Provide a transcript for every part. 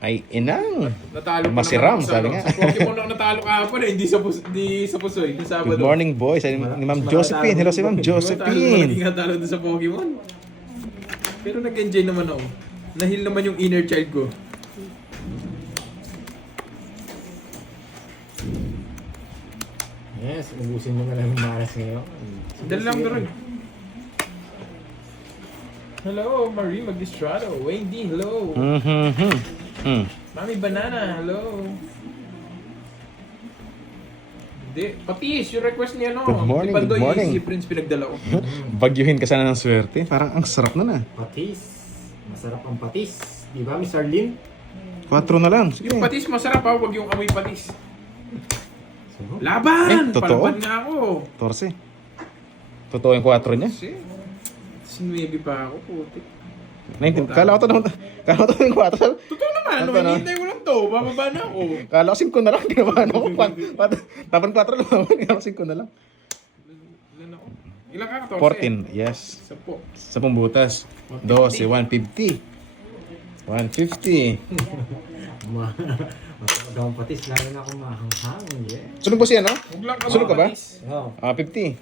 Ay, inang. Natalo pa Masiram, naman ako sabi sa, nga. sa Pokemon ako natalo kahapon eh. Hindi sa Pusoy. Yung Sabado. Good morning, boys. Ay, ni Ma'am Josephine. Hello si Ma'am Josephine. Naging natalo doon sa Pokemon. Pero nag-enjoy naman ako. Nahil naman yung inner child ko. Yes, ubusin mo na lang yung maras ngayon. Dali lang doon. Hello, Marie Magistrado. Wayne D, hello. Mami Banana, hello. Hindi, patis, yung request niya no. Good morning, Di Pandoy, good morning. Si Prince pinagdala ko. Bagyuhin ka sana ng swerte. Parang ang sarap na na. Patis. Masarap ang patis. Di ba, Miss Arlene? 4 na lang. Sige. Yung patis masarap ha, huwag yung amoy patis. So, Laban! totoo? Palaban nga ako. 14. Totoo yung 4 niya. Kasi, sinuwebi pa ako, puti. 19. Kala ko to yung 4. Totoo naman, Ano no, to, no? hinihintay ko lang to, bababa na ako. Kala ko 5 na lang. Ginabahan ako. Tapos 4 lang naman. Kala ko 5 na lang. Ilan ako? Ilan ka? 14. Yes. 10. 10 butas. 12. 150. 150. masarap daw ang patis. Lalo na akong mahanghang. Yeah. Sunog ba siya, no? Huwag lang Sunod ka ba? patis. Oh. 50.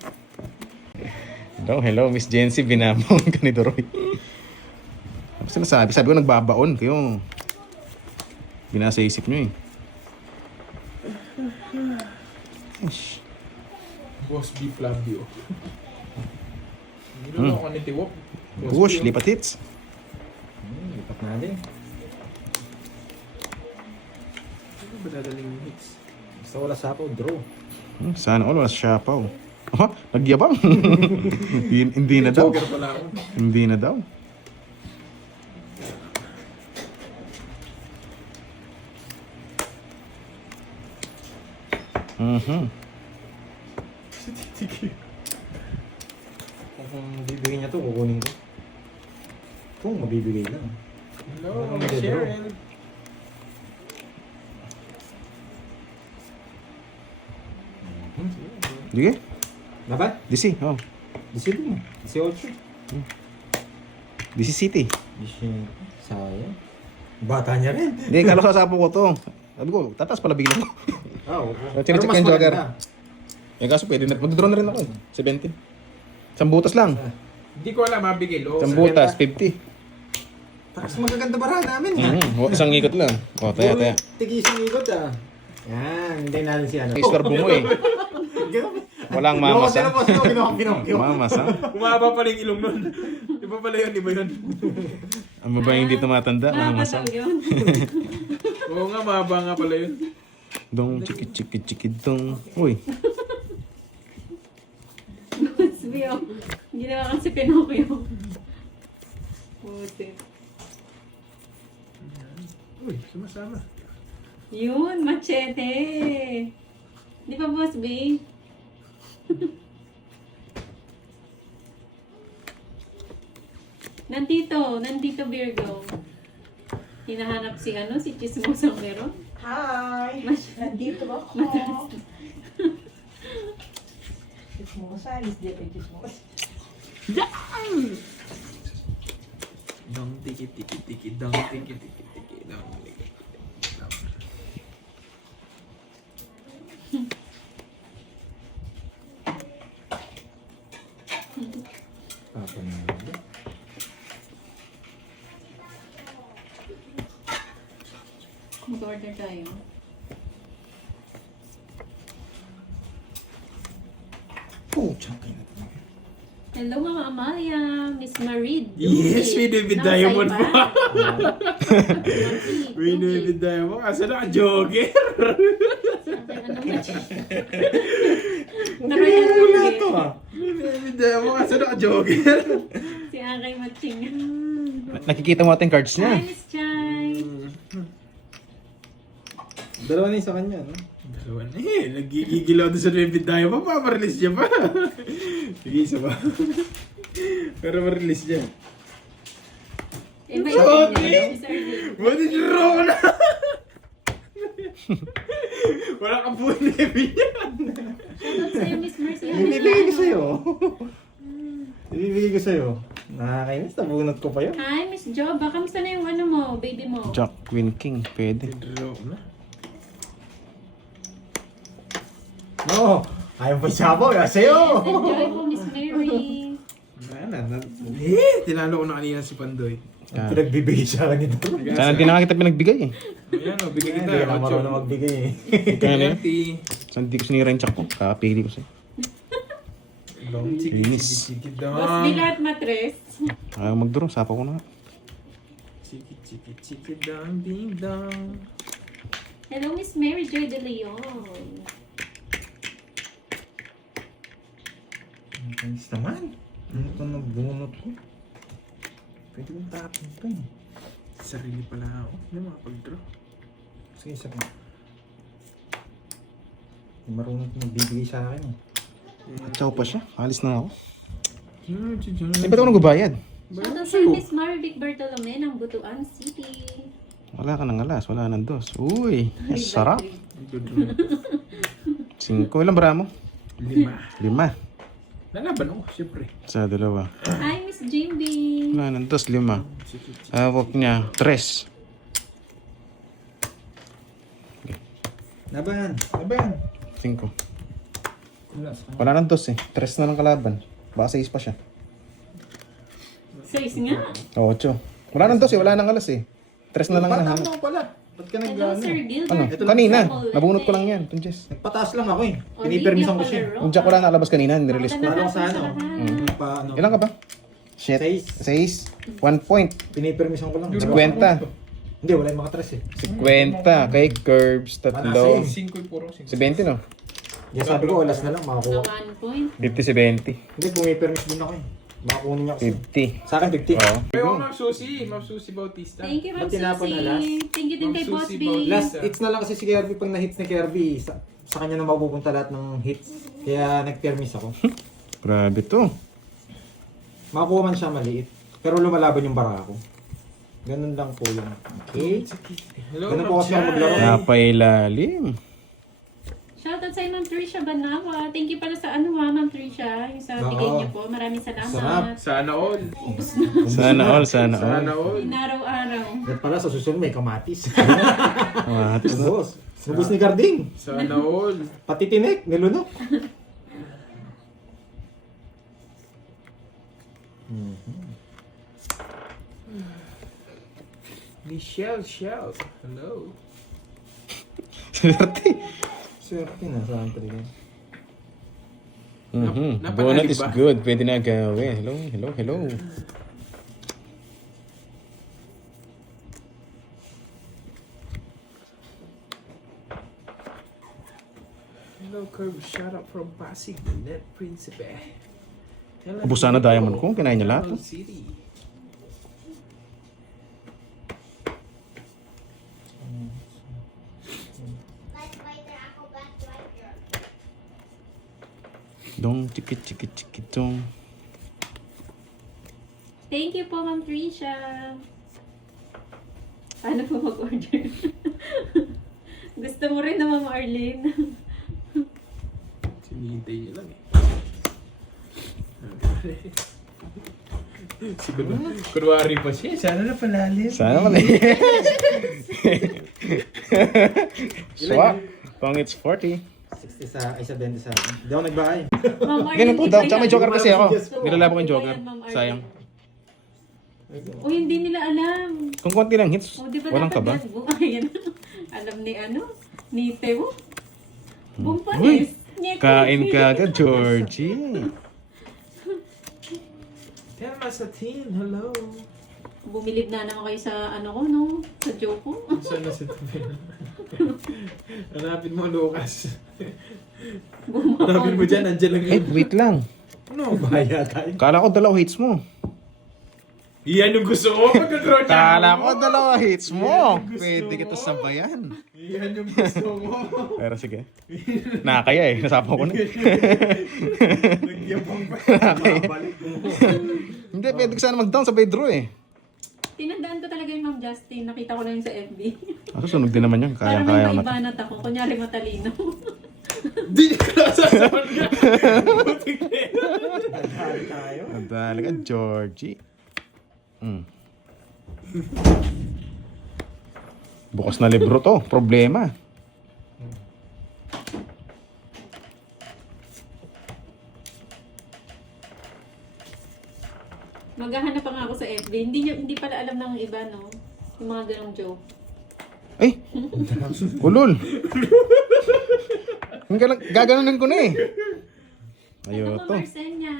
Hello, Miss Jency. Binamon ka ni Doroy. Ano sinasabi? Sabi ko nagbabaon kayo. Binasa isip nyo eh. Ish. Boss B Flavio. Hindi ako ni Tiwok. Bush, lipat hits. Lipat natin. Ano ba dadaling yung hits? Basta wala sapaw, draw. Sana all wala siyapaw. Aha, nagyabang. Hindi na daw. Joker pala ako. Hindi na daw. Kung bibigay niya to, kukunin ko. Kung mabibigay lang. Hello, Ano, Cheryl. Sige. Laban? DC. Oh. Decido mo. 18. DC City. Sayang. Bata niya rin. Hindi, kala ko sasapo ko to. Sabi ko, tatas pala bigla ko. Oo. Chinecheck yung jogger. Yung kaso pwede na. Mag-draw na rin ako. 70. Isang butas lang. Hindi ko alam, mabigay. Isang butas, 50. Tapos magaganda barahan namin. Isang ikot lang. O, taya. Tigising ikot ah. Yan, hindi natin si ano. Istorbo mo eh. Walang mamasa. Mamasa. Umaba pala yung ilong nun. Iba pala yun, iba yun. Ang babae hindi tumatanda. Mamasa. Oo nga, mahaba nga pala yun. Dong, chiki dong. Uy. Sabi oh, ginawa kasi Pinocchio. Puti. Uy, sumasama. Yun, machete. Di ba, Boss B? Nandito Virgo. Hinahanap si si Chismosang meron. Hi! Nandito ako. Chismosa, alis dito yung chismosa. Dang tiki, dang tiki, dang tiki. Papa na. Mag-order tayo. Oh, tsaka na. Hello, Mama Amalia. Miss Marie. Yes, we David Diamond po. We Winnie David Diamond. Asa na jogger? Wala to ah. David Diamond. Asa na jogger? Si Akay Matching. Nakikita mo ating cards Hi, niya. Miss Chay. Dalawa na yung sa kanya, no? Dalawa na eh. Nagigigilaw doon sa David Diamond. Paparelease niya pa. Sige, isa pa. Pero ma-release niya. Invite Sorry. niyo, Miss Arlene. Buti draw ko na. Wala kang buhay na yan. Shoutout sa'yo, Miss Mercy. Ibibigay ko sa'yo. Ibibigay ko sa'yo. Nakakainis, nabunot ko pa yun. Hi, Miss Jo. Baka kamusta na yung ano mo, baby mo? Jack, Queen, King. Pwede. Draw na. No! Ayaw pa sabaw, sa'yo! Enjoy po, Miss Mary. Tinalo ko na kanina si Pandoy. Ah. Pinagbibigay sa akin ito. Sana di na nga kita pinagbigay eh. Ayan o, bigay kita. Hindi ka na marunong magbigay eh. Kaya na yun. 20. Sana di ko sinira yung Jack ko. Kakapili ko sa'yo. Long chiki, Linis. chiki, chiki Boss dong. Dilat Matres. Ayaw mag-draw. Sapa ko na nga. Chiki, chiki, chiki dong, ding dong. Hello, Miss Mary Joy De Leon. Ang kainis naman. Ano ito nabunot ko? Pwede kong tapin ito eh. Sarili pala ako. Hindi makapag-draw. Sige, isa pa. Hindi marunong magbibigay sa akin eh. Ciao pa siya. Alis na ako. Ay, Eh, ba't ako nagbabayad? Shoutout sa Miss Marivic Bartolome ng Butuan City. Wala ka ng alas. Wala ng dos. Uy, sarap. 5. Ilang bara mo? 5. 5. Nalaban ako, syempre. Sa dalawa. Hi, Miss Jimby. Wala ng dos. 5. Chiki, chiki. Hawak niya. 3. Laban! Laban! 5. Wala ng dos eh. 3 na lang kalaban. Baka 6 pa siya. 6 nga. 8. Wala ng dos eh. Wala nang alas eh. 3 na lang Ba't nahanap. ako pala? Ba't ka Hello, nag-ano? Sir Gilbert. Ano? Kanina. Nabunot ko lang yan. Itong Jess. Nagpataas lang ako eh. Olivia Pinipermisan ko siya. Palaro. Yung jack wala nakalabas kanina. Nirelease ko. Lalo ko sa ano? Mm. Paano? Ilan ka ba? Shit. 6. 1 point. Pinipermisan ko lang. 50. Hindi, wala yung makatres eh. 50. Kay Curbs. 3. Panasa Si 5 puro. 20 no? Kaya sabi ko, alas na lang makakuha. 1 point. 50 si 20. Hindi, pumipermis din ako eh. Makakunin niya ako. 50. Sa akin, 50. Oo. Pero Ma'am Susie. Ma'am Susie Bautista. Thank you, Ma'am Ba't tinapon na last? Susie. Thank you din kay Ma'am Boss Susie B. Bautista. Last hits na lang kasi si Kirby. Pag na-hits ni Kirby, sa kanya na mapupunta lahat ng hits. Kaya nag-permis ako. Grabe to. Makakuha man siya maliit. Pero lumalaban yung bara ko. Ganun lang po yun. Okay? Hello, Ganun Ma'am po kasi ako Jai. maglaro. Napailalim. Shoutout sa Ma'am Trisha Banawa. Thank you pala sa ano Ma'am Trisha. Yung sa Oo. bigay niyo po. Maraming salamat. Sarap. Sana all. Sana all, sana all. Sana all. Inaraw-araw. Yan pala, sa susunod may kamatis. Matis na. Subos. Subos ni Garding. Sana all. Pati tinik, nilunok. Michelle Shell. Hello. Swerte. Swerte na sa akin talaga. Donut is ba? good. Pwede na gawin. Hello, hello, hello. Hello, Curb. Shout out from Pasig, Net Principe. Hello, Ubus sana diamond ko. Kinain niya lahat. Hello, City. Dong, chiki, chiki, chiki, dong. Thank you po Ma'am Trisha. Paano po mag-order? Gusto mo rin na Ma'am Arlene. Sinihintay niya lang eh. Siguro, kunwari pa siya. Sana na palalim. Sana pala. Swak. Pang it's 40. 60 sa, ay 70 sa akin. Hindi ako nagbahay. Ma'am Ganun po daw. di ba Tsaka may yan? joker kasi ako. Yes. Nilalabo ko yung Di ba joker. yan, Ma'am Arlene? Sayang. O hindi nila alam. Kung konti lang hits, O di ba walang dapat kaba. yan? Ayan. Alam ni ano? Ni Teo? Uy, Bumpanis. kain ka agad, Georgie. Telma Satin, hello. Bumilib na naman kayo sa ano ko, no? Sa joke ko. Sana sa tabi. Hanapin mo, Lucas. Hanapin mo dyan, andyan lang Eh, yun. wait lang. Ano? Bahaya tayo. Kala ko dalawa hits mo. Iyan yung gusto ko. Pagka-draw niya. Kala ko dalawa hits mo. Pwede kita sabayan. Iyan yung gusto ko. Pero sige. Nakakaya eh. Nasapaw ko na. Nagyabang pa. Mabalik mo. Hindi, pwede ka sana mag-down sa draw eh. Tinandaan ko talaga yung Ma'am Justin. Nakita ko lang yung sa FB. Susunod din naman yun. Parang Kaya-kaya may mo. maibanat ako. Kunyari matalino. Di ka nasasaman niya. Butik na yun. Nadali tayo. Nadali ka, Georgie. Bukas na libro to. Problema. Maghahanap pa nga ako sa FB. Hindi pala alam ng iba, no? Yung mga ganong joke. Ay! Ulol! Gaganunin ko na eh. Ito Ayo po, to. Marcenia.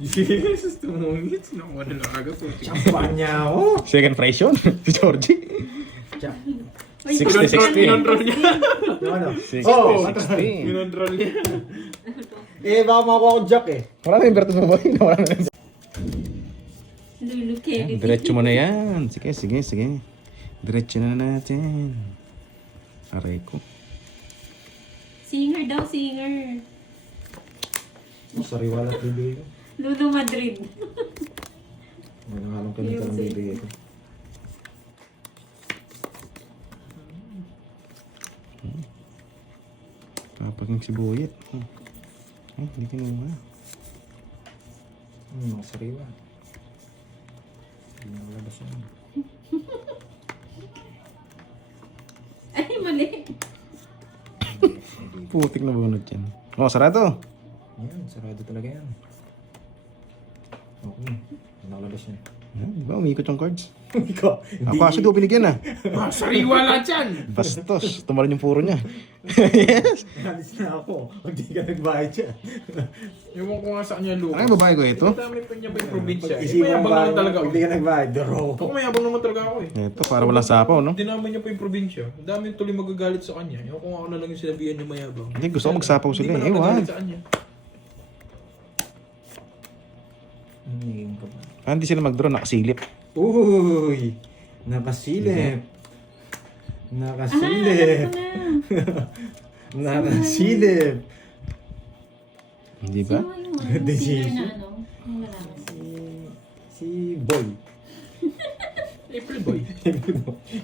Yes, tumungit. Nakuha na lang agad po. Champan niya ako. Second prize yun. Si Georgie. Uy, 60-60. Minontrol niya. Ano? 60-60. Minontrol niya. Eh, baka makuha ko Jack eh. Wala na yung Bertus mo boy. Wala na rin. Lulu Kennedy. Diretso mo na yan. Sige, sige, sige. Diretso na natin. Aray ko. Singer daw, singer. Sariwala at bibigay ko. Lulu Madrid. May nangalong kanita ng bibigay ko. Kapaging sibuyet. Ay, hindi kinuha. Sariwa. Hindi na malabas yan. Ay, mali. Putik na bunot yan. Oh, sarado. Yan, sarado talaga yan. Okay, nakalabas yan. Di ba, umikot yung cards. Ikaw, Ako kasi doon binigyan ah. Sariwa lahat yan. Bastos. Tumalan yung puro niya. Yes. Alis na ako. Hindi ka nagbayad siya. Ewan ko nga sa kanya, Lucas. Ay, babae ko ito. Dami pa niya ba yung probinsya? Eh, Isipan mayabang naman talaga ako. Hindi ka nagbayad. Duro. Ako mayabang naman talaga ako eh. Ito, para walang sapaw, no? Dinamay niya pa yung probinsya. Ang dami tuloy magagalit sa kanya. Ewan ko nga ako na lang yung sinabihan niya mayabang. Hindi, gusto ko magsapaw sila Hindi eh. pa Ewan. nagagalit sa kanya. Hingin ka ba? Ah, hindi sila mag-draw, nakasilip. Uy! Nakasilip. Ah, Nakasilip. alam ko na. Nakasilip. Hindi ba? Sino yung ano, singer na ano? Yung lalaki. Si Boy. April boy.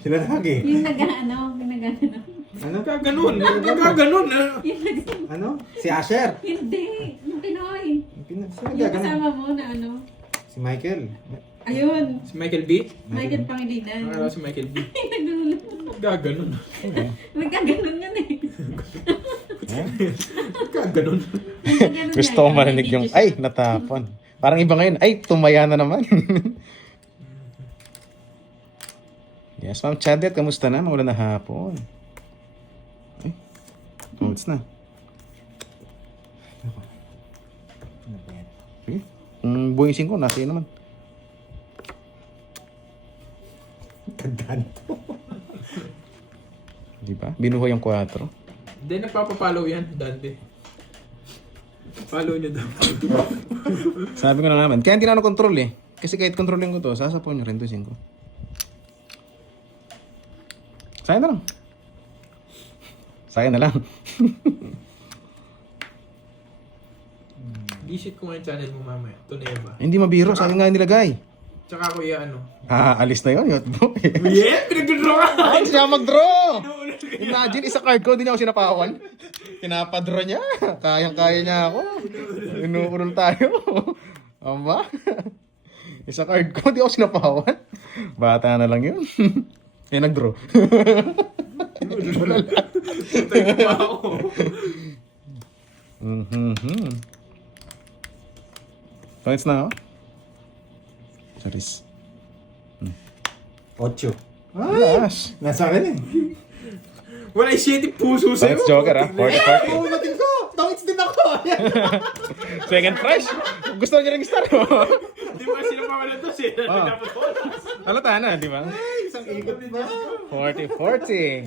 Sila lagi. Yung nag-ano, yung nag-ano. Ano? Gaganon. Gaganon. Yung nag- Ano? Si Asher. Hindi, yung Pinoy. Sino Yung gagana? kasama mo na ano. Si Michael. Ayun, Si Michael B. Michael Pangilinan. Nakakala si Michael B. Nagaganon. Gaganon. Magkaganon yan eh. Gaganon. Nagkaganon Gusto yan. ko marinig yung, ay, natapon. Parang iba ngayon, ay, tumaya na naman. Yes, Ma'am Chadet, kamusta na? Maulan na hapon. Ay, codes na. Ano ba yan? Sige, kung buwisin ko, nasa iyo naman. Tandaan to. Di ba? Binuho yung 4. Hindi, nagpapapollow yan, Dante. Follow niyo daw. Sabi ko na naman, kaya hindi na ako control eh. Kasi kahit controlling ko to, sasapon nyo rin to 5. Sayang na lang. Sayang na lang. Visit ko nga yung channel mo mamaya. Ito na ba? Hindi mabiro, sayang nga nilagay. Tsaka ko ano. Alis na yun, Yotbo. Yeah! Pinag-draw ka! Ay, siya mag-draw! Imagine, isa card ko, hindi niya ako sinapawan. Pinapadraw niya. Kayang-kaya niya ako. Inuulol tayo. Aba? Isa card ko, hindi ako sinapawan. Bata na lang yun. Eh, nag-draw. Tayo pa ako. Points na ako. Charis. 8. Yes. Nasa akin eh. Wala yung shitty puso sa'yo. Points Joker ah. 40-40. Umating ko! Tawits din ako! Second prize. Gusto niya rin star. Di ba sila pa wala to? Sila Ah. dapat to. Halata na, di ba? Isang ikot ba? 40-40.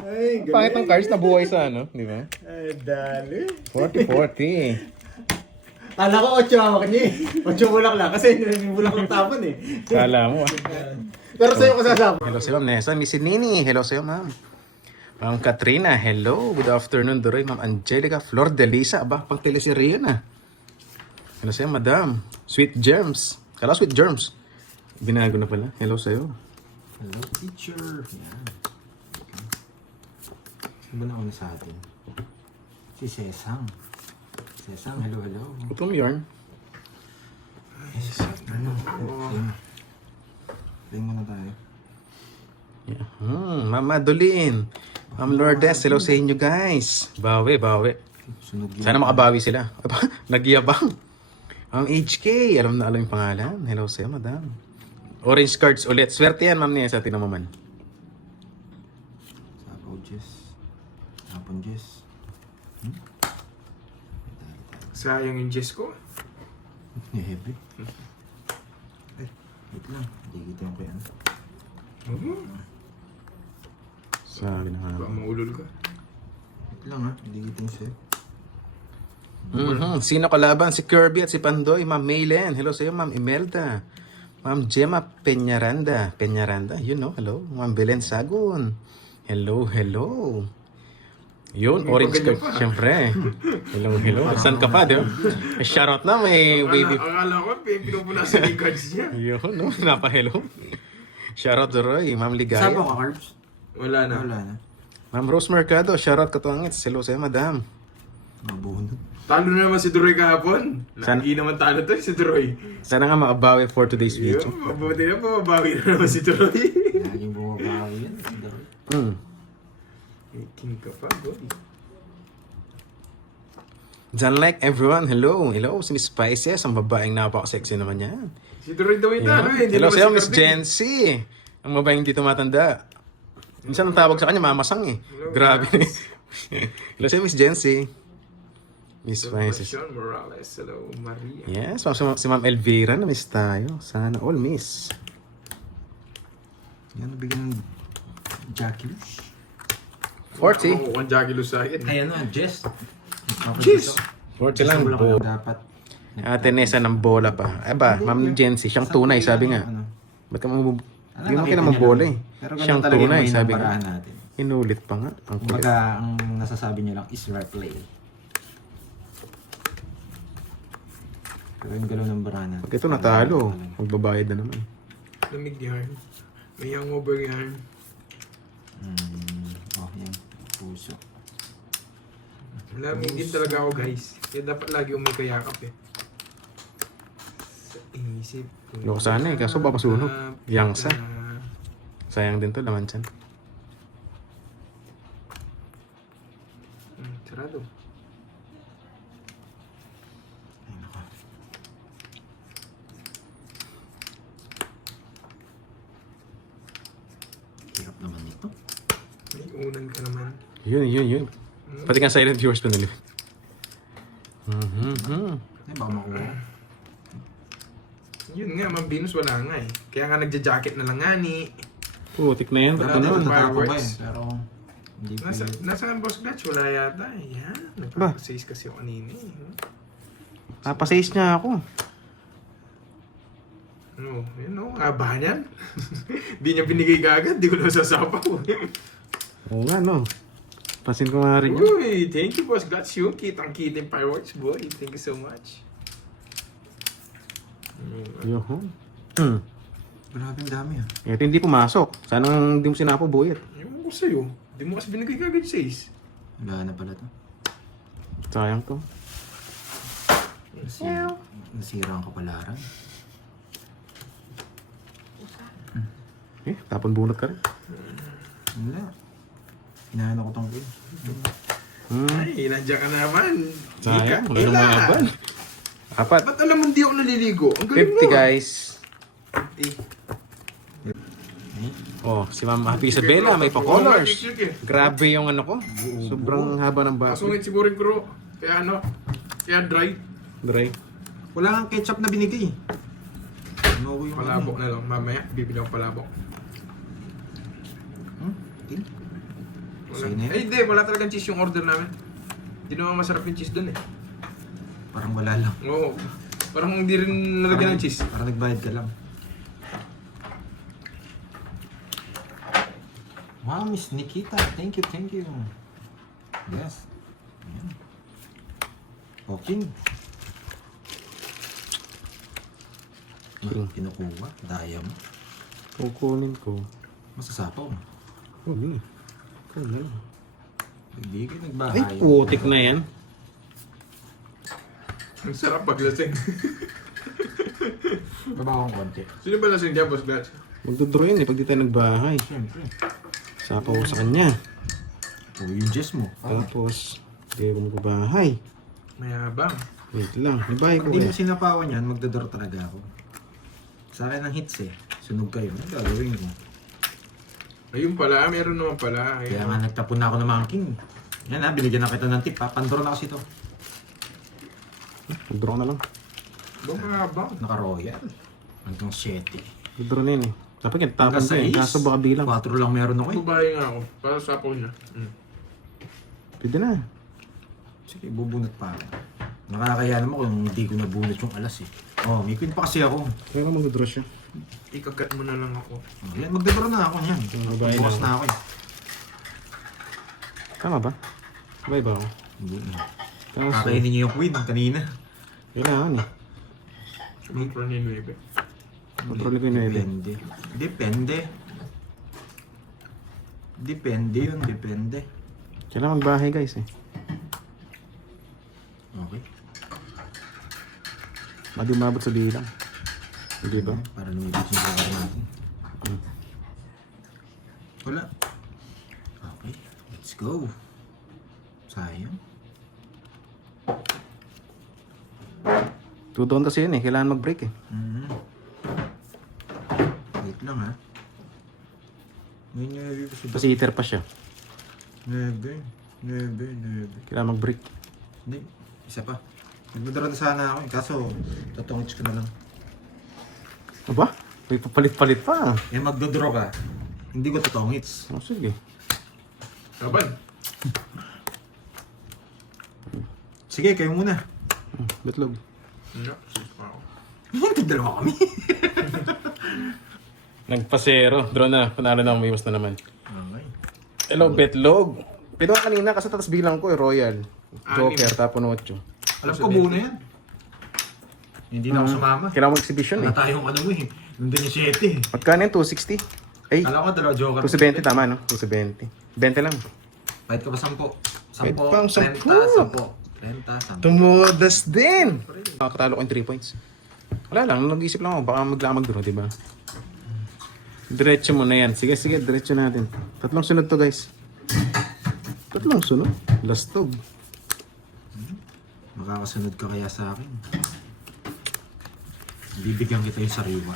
Ay, Pangit ng cards na buhay sa ano, di ba? Ay, dali. 40-40. Kala ko 8 hawak niya eh. 8 bulak lang. Kasi yung bulak ng tapon eh. Kala mo ah. Pero sa'yo ko sasama. Hello sa'yo, Ma'am Nessa. Miss Nini. Hello sa'yo, Ma'am. Ma'am Katrina. Hello. Good afternoon, Doroy. Ma'am Angelica. Flor de Lisa. Aba, pang teleserye na. Hello sa'yo, Madam. Sweet Germs. Kala Sweet Germs. Binago na pala. Hello sa'yo. Hello, teacher. Yan. Saan ba na ako na sa atin? Si Sesang. Sesang, hello, hello. Gutom yarn. Ano? Play muna tayo. Yeah. Ma'am Madeline. Ma'am Lourdes, hello sa inyo guys. Bawi. Sunog yun. Sana makabawi sila. Nagyabang. Ma'am HK, alam na alam yung pangalan. Hello sa'yo, madam. Orange cards ulit. Swerte yan, ma'am niya sa tinaman. Sapaw, Jess. Hapon, Jess. Sayang yung Jess ko. Heavy. Wait lang. Hindi kita yung kaya. Sabi na nga. Baka maulol ka. Wait lang ha. Hindi kita yung set. Sino kalaban? Si Kirby at si Pandoy. Ma'am Maylen. Hello sa'yo, Ma'am Imelda. Ma'am Gemma Peñaranda. You know, hello. Ma'am Belen Sagun. Hello. Yun, May orange pagganyan card. pa. Siyempre. Hello. Saan ka pa, di ba? Shoutout na, may wavy. Akala ko, pinupunasan yung cards niya. Yun, no? Napa-hello. Shoutout to Roy. Ma'am Ligaya. Sapaw ka, Carbs? Wala na. Wala na. Ma'am Rose Mercado. Shoutout Katuangit. Hello sa'yo, madam. Mabunod. Talo na naman si Droy kahapon. San- Lagi naman talo to si Droy. Sana nga makabawi for today's video. Yun, mabuti na mababawi na naman si Droy. Laging bumabawi yan. King ka pa, boy. John like everyone. Hello, si Miss Spices. Ang babaeng napaka-sexy naman yan. Si Droy daw yung talo eh. Hindi Hello naman sa'yo, si Miss Cardiff. Jency. Ang babaeng hindi tumatanda. Minsan ang tawag sa kanya, mamasang eh. Grabe. Hello sa'yo, Miss Jency. Miss Spices. Sean Morales. Hello, Maria. Yes, si Ma'am Elvira na miss tayo. Sana all miss. Yan, nabigyan ng Jackie. 40. Ako kung Jackie Luz sa akin. Ayan na, Jess. Jess! 40 lang. Gusto ko lang dapat. Ate Nessa ng bola pa. Aba, Ma'am Jency, siyang tunay, sabi nga. Ano? Ba't ka hindi mo nakita naman niya bola lang. eh. Pero ganun Siyang talaga yung tunay, way ng sabi nga. paraan natin. Inulit pa nga. Ang kulit. Kumbaga, ang nasasabi niya lang is replay. Pero yung galaw ng baraan natin. Pag ito natalo, magbabayad na naman. Lamig yarn. May hangover yarn. Oh, yan. Puso. Lamigin talaga ako guys. Kaya dapat lagi may kayakap eh. Sa isip ko. Loko sana eh, kaso baka masunog. Yangsa. Ah, Sayang din to, laman dyan. sarado. Ay, nako. Hirap naman nito. May unan ka naman. Yun. Pati nga silent viewers pa nila. Ay, baka makuha. Yun nga, Ma'am Venus wala nga eh. Kaya nga nagja-jacket na lang nga ni. Putik na yan. Wala Ito na. naman. Natatapo ba Fireworks. eh. Pero, hindi pa Nasa, yun. nasa boss clutch? Wala yata eh. Yan. Nagpapasays kasi ako kanina eh. Napasays niya ako. Ano, yun o. Aba niyan. Di niya binigay kagad. Di ko na sasapaw. Oo nga, no. Pasin ko nga rin yun. Uy, thank you boss clutch you. Kitang-kita yung fireworks boy. Thank you so much. Yoho. Grabe ang dami ah. Ito hindi pumasok. Sana hindi mo sinapo buyet. Ewan ko sa'yo. Di mo kasi binigay kagad 6. Wala na pala to. Sayang to. Nasira ang kapalaran. Tapon bunot ka rin. Wala. Hinahanap ko tong game. Ay, nandiyan ka naman. Sayang. Ika, Wala nang ila. mayaban. Apat. Ba't alam mo hindi ako naliligo? Ang galing 50 mo. guys. 50. Oh, si Ma'am Happy Isabella may pa-colors. Grabe yung ano ko. Sobrang haba ng baso. Pasungit siguro yung kuro. Kaya ano? Kaya dry. Dre. Wala kang ketchup na binigay. No, yung Palabok na lang. Mamaya, bibili ako palabok. Tin? Wala. Sige na. Ay, hindi. Wala talagang cheese yung order namin. Hindi naman masarap yung cheese dun eh. Parang wala lang. Oo. Parang hindi rin nalagyan ng cheese. Parang nagbayad ka lang. Wow, Miss Nikita. Thank you. Yes. Ayan. Okay. Kinukuha. Daya mo. Kukunin ko. Masasapaw mo. Oh, yun. Kaya Hindi kayo Ay, nagbahay. putik na yan. Ang sarap paglasing. Baba akong konti. Sino ba lasing dyan, Boss Glad? Magdodraw yan eh pag di tayo nagbahay. Siyempre. Sapa ko sa kanya. O yung Jess mo. Tapos, di ako magbahay. Mayabang. Wait lang, nagbahay ko Pag di mo eh. sinapawan yan, magdodor talaga ako. Sa akin ang hits eh. Sunog kayo. Ano gagawin ko? Ayun pala, meron naman pala. Kaya Ayun. nga nagtapon na ako ng monkey. Yan ha, binigyan na kita ng tip ha. Pandoro na kasi ito. Magdraw na lang. Ba, mayabang. Naka-royal. Hanggang 7. Magdraw na yun eh. Dapat yan, tapon Hanggang ko eh. 6. Kaso baka bilang. 4 lang meron ako eh. Babae nga ako. Para sa apo niya. Pwede na. Sige, bubunot pa ako. Nakakaya naman kung hindi ko nabunot yung alas eh. Oh, may queen pa kasi ako. Kaya ka magdodraw siya. Ikakat mo na lang ako. Oh, yan, magdodoro na ako niyan. Babae Bukas na. na ako eh. Tama ba? Sabay ba ako? Hindi na. Kaso, Kakainin niyo yung queen kanina. kailangan eh. Sumpra ni Nueve. Kontrol ko yung 9. Depende. Depende. Depende yun, depende. Kailangan magbahay guys eh. Okay. Madi umabot sa bilang. Hindi ba? Para lumipit yung lugar natin. Wala. Okay, let's go. Sayang. Tudoon kasi yun eh. Kailangan mag-break eh. Wait lang ha. May 9 pa siya. Kasi iter pa siya. 9. Kailangan mag-break. Hindi, isa pa. Nagdodoro na sana ako eh. Kaso, tutungits ko na lang. Aba? May papalit-palit pa. Eh, magdodoro ka. Hindi ko tutungits. Oh, sige. Kaban. Sige, kayo muna. Betlog. Ano? Sis pa ako. Hindi, dalawa kami. Nagpasero. Draw na. Panalo na. Umiwas na naman. Okay. Hello, Betlog. Pero kanina kasi tatas bilang ko eh. Royal. Joker, tapon 8. Alam ko buo na yan. Hindi na ako sumama. Kailangan mag-exhibition eh. Wala tayong ano mo eh. Nandun yung 7 eh. Magkano yun? 260? Ay, Alam ko dalawa joker. 270 tama no? 270. 20 lang. Kahit ka ba 10? 10, Kahit pang 30, 10. 10. 30, 10. Tumudas din! Nakakatalo ko yung 3 points. Wala lang, nag-isip lang ako. Baka maglamag doon, di ba? Diretso mo na yan. Sige, sige, diretso natin. Tatlong sunod to, guys. Tatlong sunod? Lastog. Makakasunod ka kaya sa akin. Bibigyan kita yung sariwa.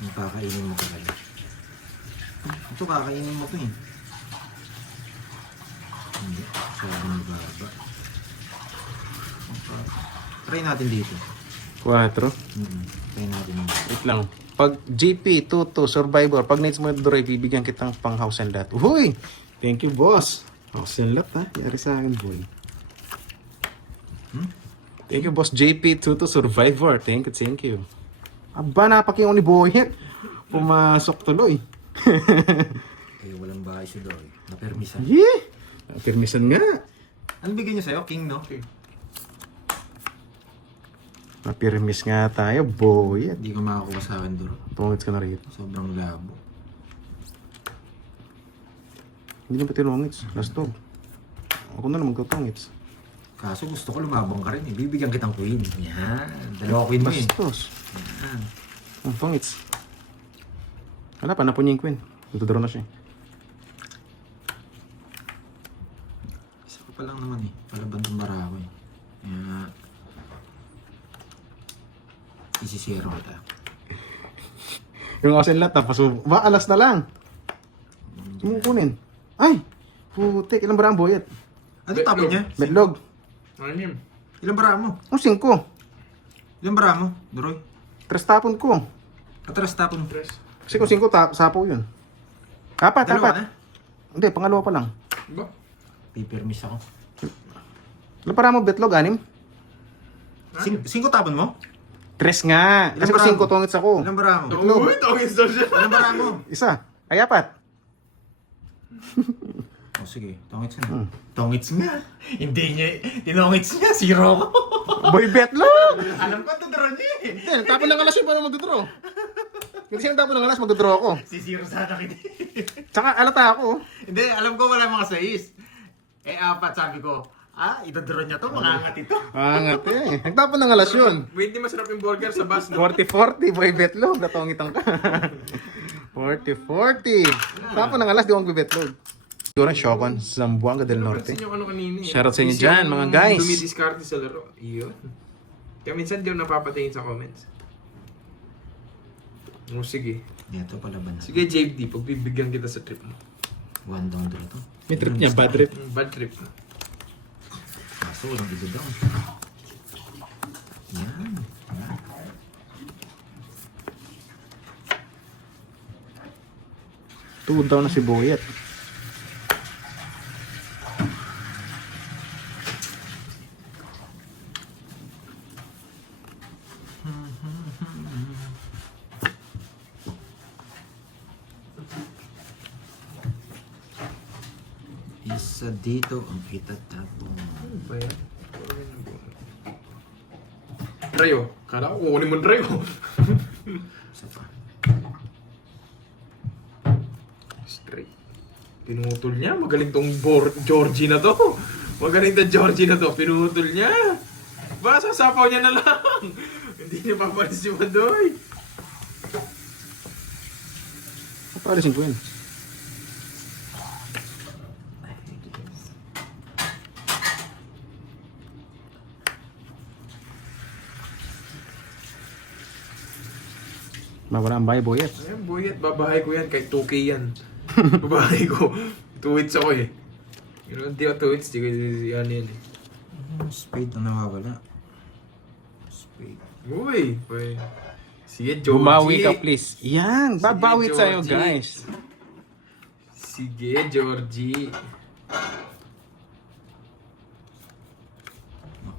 Makakainin mo ka kaya. Ito kakainin mo to eh. Hindi. Sabi baba. Try natin dito. 4. Try natin dito. Wait lang. Pag GP, Tuto, Survivor, pag needs mo na Duray, bibigyan kitang pang house and lot. Uy! Thank you, boss. House and lot, ha? Yari sa akin, boy. Thank you, boss. JP, Tuto, Survivor. Thank you. Aba, napakiyaw ni Boyet. Pumasok tuloy. Eh, walang bahay si Doy. Napermisan. Yeah! Permisan nga. Ano bigyan niya sa'yo? King, no? Napirmis nga tayo, Boyet. Hindi ko makakuha sa akin, Doro. Tungits ka na rito. Sobrang labo. Hindi na pati longits. Lastog. Ako na lang magkatungits. Kaso gusto ko lumabang ka rin eh. Bibigyan kitang queen. Yan. Dalawa queen mo eh. Bastos. Yan. Ang tungits. Wala pa, napon niya yung queen. Nagdodraw na siya. Isa ko pa lang naman eh. Palaban tong barako eh. Kaya... Isisiro kita. Yung asin lahat, tapos ba, alas na lang. Sumukunin. Ay! Putik, ilang barang Boyet? Ano tapon niya? Betlog. Anim. Ilang bara mo? Ang 5. Ilang bara mo, Doroy? 3 tapon ko. Atras tapon. Kasi kung 5, sapo yun. Apat. Dalawa na? Hindi, pangalawa pa lang. Ba? Pipirmis ako. Ilang para mo, Betlog? 6? 5 tapon mo? 3 nga. Kasi Ilang kung 5 barang? tungits ako. Ilang bara mo? Uy, tawagin daw siya. Ilang bara mo? Isa. Ay, 4. O sige, tongits na. Tongits nga. Hindi niya, tinongits niya, 0 ko. Boy, Betlog! Alam ko, tudro niya eh. Hindi, tapon ng alas yun, paano magdodraw? Kasi yung tapon ng alas, magdodraw ako. Si 0 sana kita. Tsaka alata ako. Hindi, alam ko wala mga 6. Eh, 4 sabi ko. Itadraw niya to, mga angat ito. Angat eh. Nagtapon ng alas yun. Wait, di masarap yung burger sa bus. No? 40-40, boy betlog. Natongitang ka. 40-40. Tapon ng alas, di ko magbibetlog. Siguro Shokan, Zamboanga del Norte. Pansin yung ano kanina eh. Shoutout sa inyo Kasi dyan, yung mga guys. Dumidiskarte sa laro. Iyon. Kaya minsan di ako napapatingin sa comments. O sige. Dito palaban na. Sige, JD, pagbibigyan kita sa trip mo. One down to ito. May trip niya, bad trip. Bad trip. Kaso, walang ito down. Yan. Tuod daw na si Boyet. Isa dito ang itatapon. Ano ba yan? Rayo. Kala ko kukunin mo ng Rayo. Isa pa. Straight. Pinutol niya. Magaling tong Georgie na to. Magaling tong Georgie na to. Pinutol niya. Baka sasapaw niya na lang. Hindi niya papalis yung Madoy. Papalisin ko yun. Mawala ang bahay, Boyet. Ayan, Boyet. Babahay ko yan. Kahit 2K yan. Babahay ko. 2 hits ako eh. You know, hindi ako 2 hits. Di ko yan yan eh. Spade ang nawawala. Spade. Uy. Uy. Sige, Georgie. Bumawi ka, please. Yan, babawi Sige, tayo, Georgie. guys. Sige, Georgie.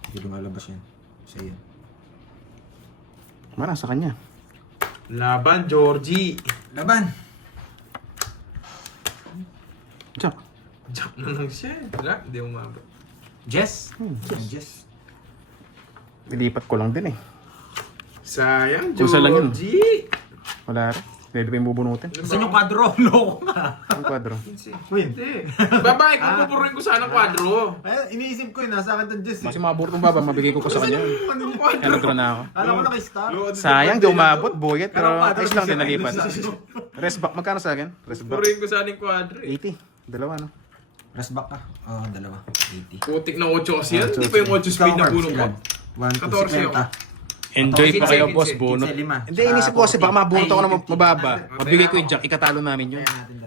Hindi lumalabas yan. Sa'yo. Mara, sa kanya. Laban, Georgie. Laban! Jack. Jump na lang siya. Wala, hindi umabot. Jess? Jess. Nilipat ko lang din eh. Sayang, Kusa lang yun. Georgie. Wala rin. Pwede pa yung bubunutin. Saan yung kwadro? Loko ka. Ang kwadro. Hindi. Babae ko, pupuruin ko sana kwadro. Ay, iniisip ko yun. Nasa akin itong Jess. Kasi maburo kong baba, mabigay ko pa sa kanya. Anong kwadro? Kaya nagdraw na ako. Alam ko naka-star. Sayang, di umabot, Boyet. Pero Pero kwadro ayos lang siya, din nalipat. ayos lang. Rest back, magkano sa akin? Rest back. Pupuruin ko sana yung kwadro eh. 80. Dalawa, no? Rest back ka. Oo, dalawa. 80. Putik na 8 kasi yan. Hindi pa yung 8 speed na puno ko. 1, 14 ako. 2, 50. Enjoy pa kayo, 15, boss. Bunot. 15, 5. Hindi, inisip ko kasi baka mabunot ako na mababa. Mabigay ko yung jack, ikatalo namin yun. Kaya natin